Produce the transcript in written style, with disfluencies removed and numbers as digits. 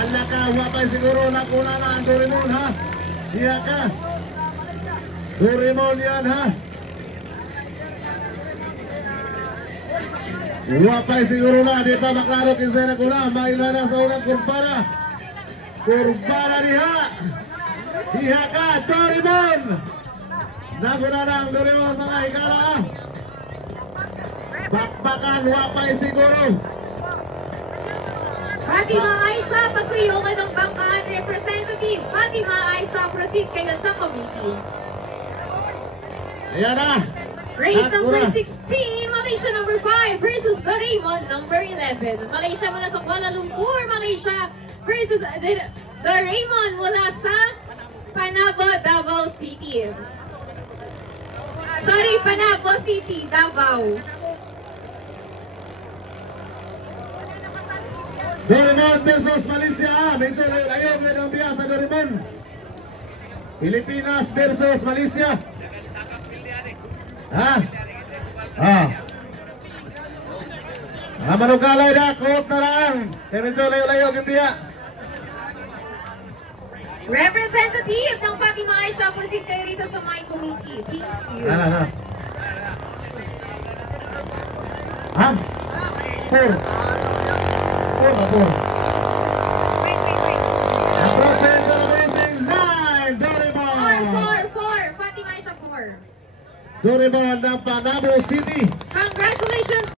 Hala ka, wapay siguro na kuna na ang Doraemon ha. Iya ka. Doraemon yan ha. Wapay siguro na, di pa maklaro kinsay na kuna. Mailala sa unang kurbara. Kurbara diha. Diha ka, Doraemon. Naguna na ang Doraemon mga higala. Bakbakan, wapay siguro. Fatima Aisha, pasuyo ka ng bangkaan representative. Fatima Aisha, proceed kayo sa committee. Ayan na. Race number 16, Malaysia number 5 versus Doraemon number 11. Malaysia mula sa Kuala Lumpur, Malaysia versus Doraemon mula sa Panabo, Davao City. Sorry, Panabo City, Davao. Doraemon versus Malaysia. Medyo layo ng biya sa Doraemon. Pilipinas versus Malaysia. Ha? Manugalay na, kuot na lang. Medyo layo ng biya. Representative ng Fatima Aisha, proceed kayo rito sa my committee. Thank you. Ha? Four. Wait. Approaching the racing line, Doraemon. Four. Fatima Aisha, 4. Doraemon ng Panabo City.